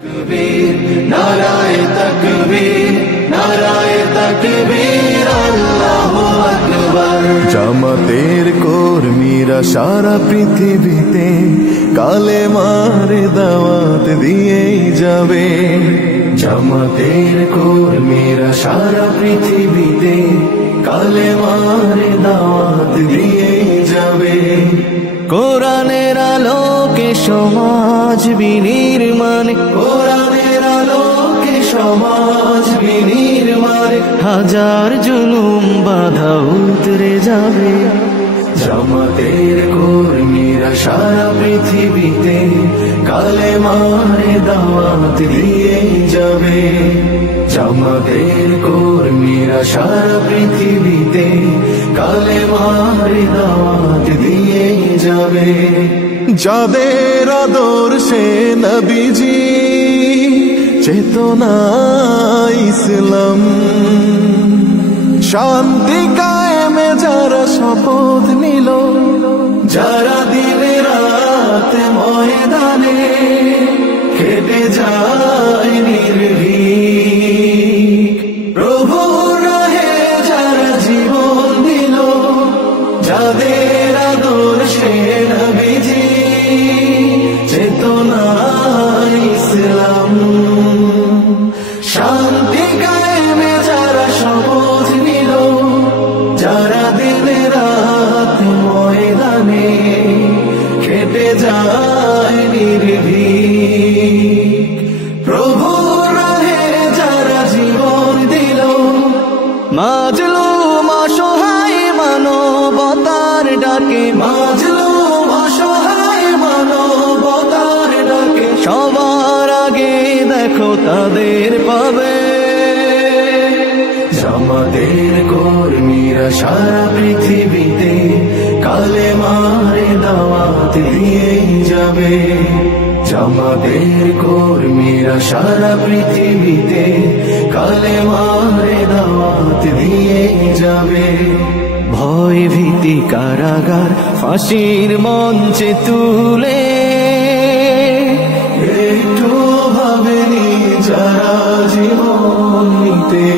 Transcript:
তাকবীর নারায়ে তাকবীর নারায়ে তাকবীর আল্লাহু আকবার। জামাতের কর্মীরা সারা পৃথিবীতে কালেমার দাওয়াত দিয়েই যাবে। জামাতের কর্মীরা সারা পৃথিবীতে কালেমার দাওয়াত দিয়েই যাবে। কোরআনের আলোকে সমাজ বিনির্মাণ, কোরআনের আলোকে সমাজ বিনির্মাণ, হাজার জুলুম বাধা উতরে যাবে। জামাতের কর্মীরা সারা পৃথিবীতে কালেমার দাওয়াত দিয়ে যাবে। জামাতের কর্মীরা সারা পৃথিবীতে কালেমার দাওয়াত দিয়ে যাবে। যাদের আদর্শে নবীজি চেতনা ইসলাম, শান্তি কায়েমে যারা শপথ নিল, যারা দিনে রাত ময়দানে খেটে যায় নির্ভীক, প্রভুর রাহে যারা জীবন দিল, যাদের আদর্শে নবীজি চেতনা ইসলাম, শান্তি কায়েমে যারা শপথ নিল, যারা দিনে রাত ময়দানে খেটে যায় নির্ভীক, প্রভুর রাহে যারা জীবন দিল, মাজলুম অসহায় মানবতার ডাকে, মাজলুম অসহায় মানবতার ডাকে, সবার আগে দেখো তাদের পাবে। জামাতের কর্মীরা সারা পৃথিবীতে কালেমার দাওয়াত দিয়ে যাবে। জামাতের কর্মীরা সারা পৃথিবীতে কালেমার দাওয়াত দিয়ে যাবে। ভয় ভীতি কারাগার ফাঁসির মঞ্চে তুলে একটু ভাবেনি যারা জীবন নিতে।